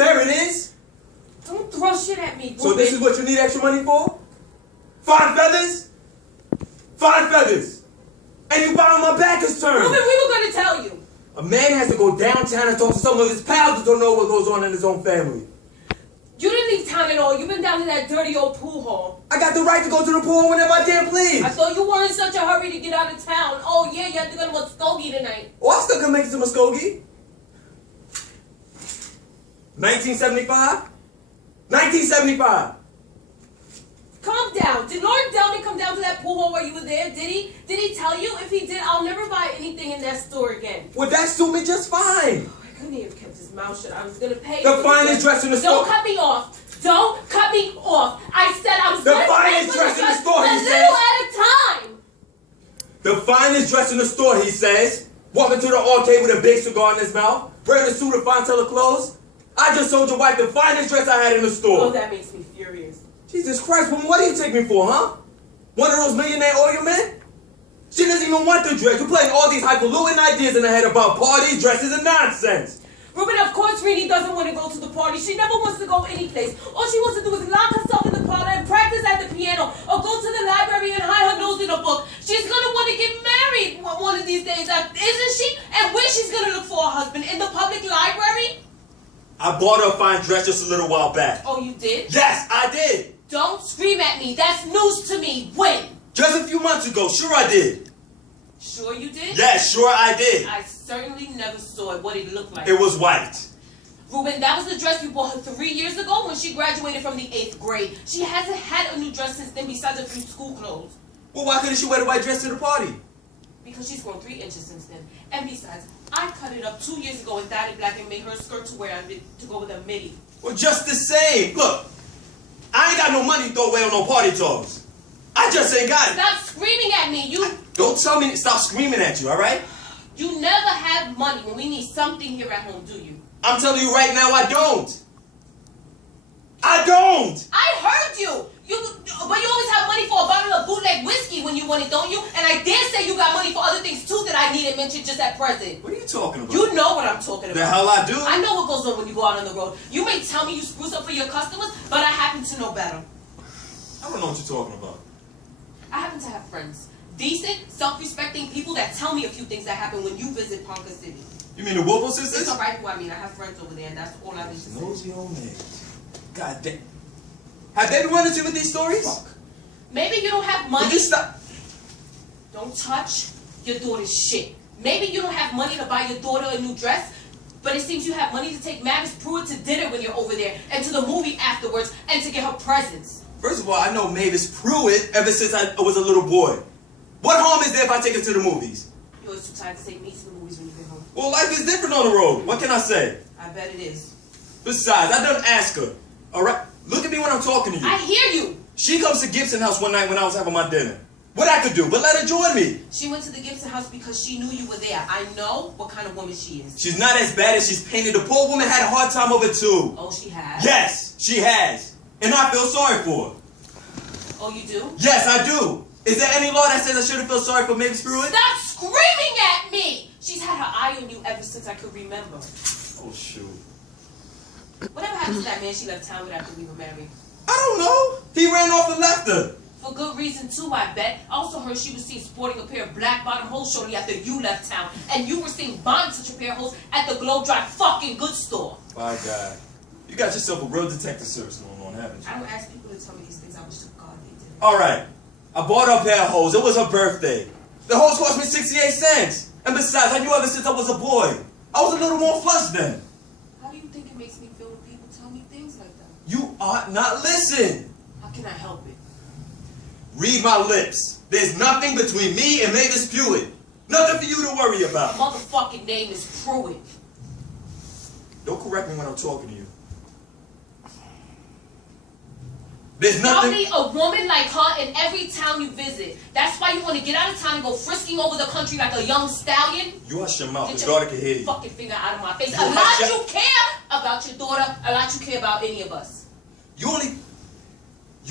There it is. Don't throw shit at me, So this is what you need extra money for? Fine feathers? Fine feathers. And you buying my back is turned. Ruben, we were gonna tell you. A man has to go downtown and talk to some of his pals to know what goes on in his own family. You didn't leave town at all. You've been down in that dirty old pool hall. I got the right to go to the pool whenever I damn please. I thought you were in such a hurry to get out of town. Oh yeah, you have to go to Muskogee tonight. Oh, I still can make it to Muskogee. 1975? 1975. Calm down. Did Lord Delman come down to that pool hall while you were there? Did he? Did he tell you? If he did, I'll never buy anything in that store again. Well, that suit me just fine. I couldn't have kept his mouth shut. I was gonna pay. The finest dress in the store. Don't cut me off. Don't cut me off. I said I was the gonna finest pay dress in the store, a he little says. at a time. The finest dress in the store, he says. Walking to the arcade with a big cigar in his mouth. Wearing a suit of fine tailor clothes. I just sold your wife the finest dress I had in the store. Oh, that makes me furious. Jesus Christ, woman, what do you take me for, huh? One of those millionaire oil men? She doesn't even want the dress. You're putting all these highfalutin ideas in her head about parties, dresses, and nonsense. Ruben, of course Rini doesn't want to go to the party. She never wants to go anyplace. All she wants to do is lock herself in the parlor and practice at the piano or go to the library and hide her nose in a book. She's going to want to get married one of these days, isn't she? And where she's going to look for a husband? In the public library? I bought her a fine dress just a little while back. Oh, you did? Yes, I did. Don't scream at me. That's news to me. When? Just a few months ago. Sure I did. Sure you did? Yes, sure I did. I certainly never saw it, what it looked like. It was white. Ruben, that was the dress you bought her 3 years ago when she graduated from the 8th grade. She hasn't had a new dress since then besides a few school clothes. Well, why couldn't she wear the white dress to the party? Because she's grown 3 inches since then. And besides, I cut it up 2 years ago and dyed it black and made her skirt to wear to go with a midi. Well, just the same. Look, I ain't got no money to throw away on no party toys. I just ain't got it. Stop screaming at me. Don't tell me to stop screaming at you, all right? You never have money when we need something here at home, do you? I'm telling you right now, I don't. I don't. I heard you. But you always have money for a bottle of bootleg whiskey when you want it, don't you? And I dare say you got money for other things too that I need and mentioned just at present. What are you talking about? You know what I'm talking about. The hell I do. I know what goes on when you go out on the road. You may tell me you spruce up for your customers, but I happen to know better. I don't know what you're talking about. I happen to have friends. Decent, self-respecting people that tell me a few things that happen when you visit Ponca City. You mean the Wolfo sisters? It's alright who I mean. I have friends over there, and that's all I need to say. Nosy old niggas. God damn. Have they been running to you with these stories? Fuck. Maybe you don't have money. Will you stop? Don't touch your daughter's shit. Maybe you don't have money to buy your daughter a new dress, but it seems you have money to take Mavis Pruitt to dinner when you're over there, and to the movie afterwards, and to get her presents. First of all, I know Mavis Pruitt ever since I was a little boy. What harm is there if I take her to the movies? You're always too tired to take me to the movies when you get home. Well, life is different on the road. What can I say? I bet it is. Besides, I done ask her. All right? Look at me when I'm talking to you. I hear you. She comes to Gibson House one night when I was having my dinner. What I could do, but let her join me. She went to the Gibson House because she knew you were there. I know what kind of woman she is. She's not as bad as she's painted. The poor woman had a hard time of it too. Oh, she has? Yes, she has. And I feel sorry for her. Oh, you do? Yes, I do. Is there any law that says I shouldn't feel sorry for Mavis Pruitt? Stop screaming at me! She's had her eye on you ever since I could remember. Oh, shoot. Whatever happened to that man she left town with after we were married? I don't know. He ran off and left her. For good reason, too, I bet. I also heard she was seen sporting a pair of black bottom holes shortly after you left town. And you were seen buying such a pair of holes at the Glow Dry fucking goods store. My God. You got yourself a real detective service going on, haven't you? I don't ask people to tell me these things. I wish to God they did. All right. I bought her a pair of hose. It was her birthday. The hose cost me 68 cents. And besides, I knew ever since I was a boy. I was a little more fussed then. How do you think it makes me feel when people tell me things like that? You ought not listen. How can I help it? Read my lips. There's nothing between me and Mavis Pruitt. Nothing for you to worry about. Motherfucking name is Pruitt. Don't correct me when I'm talking to you. There's nothing. Probably a woman like her in every town you visit. That's why you want to get out of town and go frisking over the country like a young stallion. You hush your mouth. Get Your daughter can hear you. Fucking finger out of my face. You A lot hush you care about your daughter. A lot you care about any of us. You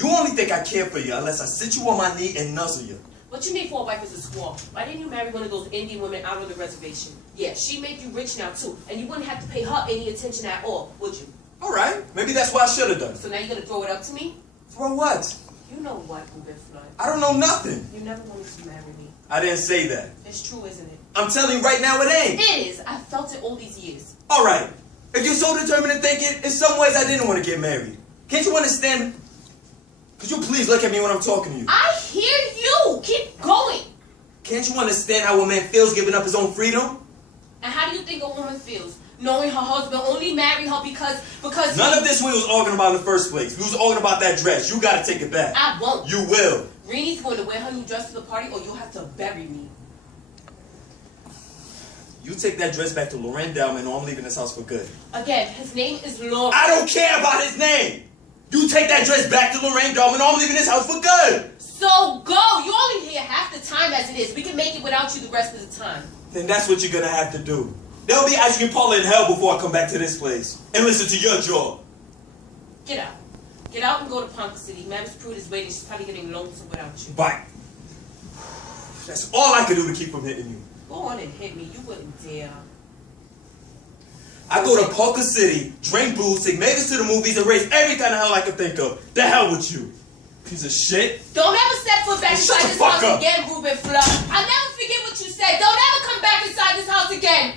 only think I care for you unless I sit you on my knee and nuzzle you. What you need for a wife is a squaw. Why didn't you marry one of those Indian women out on the reservation? Yeah, she made you rich now too, and you wouldn't have to pay her any attention at all, would you? Alright, maybe that's what I should have done. So now you're gonna throw it up to me? For what? You know what, Ruben Flood? I don't know nothing. You never wanted to marry me. I didn't say that. It's true, isn't it? I'm telling you right now it ain't. It is. I felt it all these years. Alright, if you're so determined to think it, in some ways I didn't want to get married. Can't you understand? Could you please look at me when I'm talking to you? I hear you. Keep going. Can't you understand how a man feels giving up his own freedom? And how do you think a woman feels? Knowing her husband only married her because None of this we was arguing about in the first place. We was arguing about that dress. You gotta take it back. I won't. You will. Reenie's going to wear her new dress to the party or you'll have to bury me. You take that dress back to Loren Dellman or I'm leaving this house for good. Again, his name is Lauren. I don't care about his name! You take that dress back to Loren Dellman or I'm leaving this house for good! So go! You're only here half the time as it is. We can make it without you the rest of the time. Then that's what you're gonna have to do. There'll be ice cream parlor in hell before I come back to this place. And listen to your jaw. Get out. Get out and go to Ponca City. Miss Prude is waiting. She's probably getting lonesome without you. Bye. That's all I can do to keep from hitting you. Go on and hit me. You wouldn't dare. I go to Ponca City, drink booze, take Mavis to the movies, and raise every kind of hell I can think of. The hell with you. Piece of shit. Don't ever step foot back Shut inside the this fuck house up. again, Ruben Flood. I'll never forget what you said. Don't ever come back inside this house again.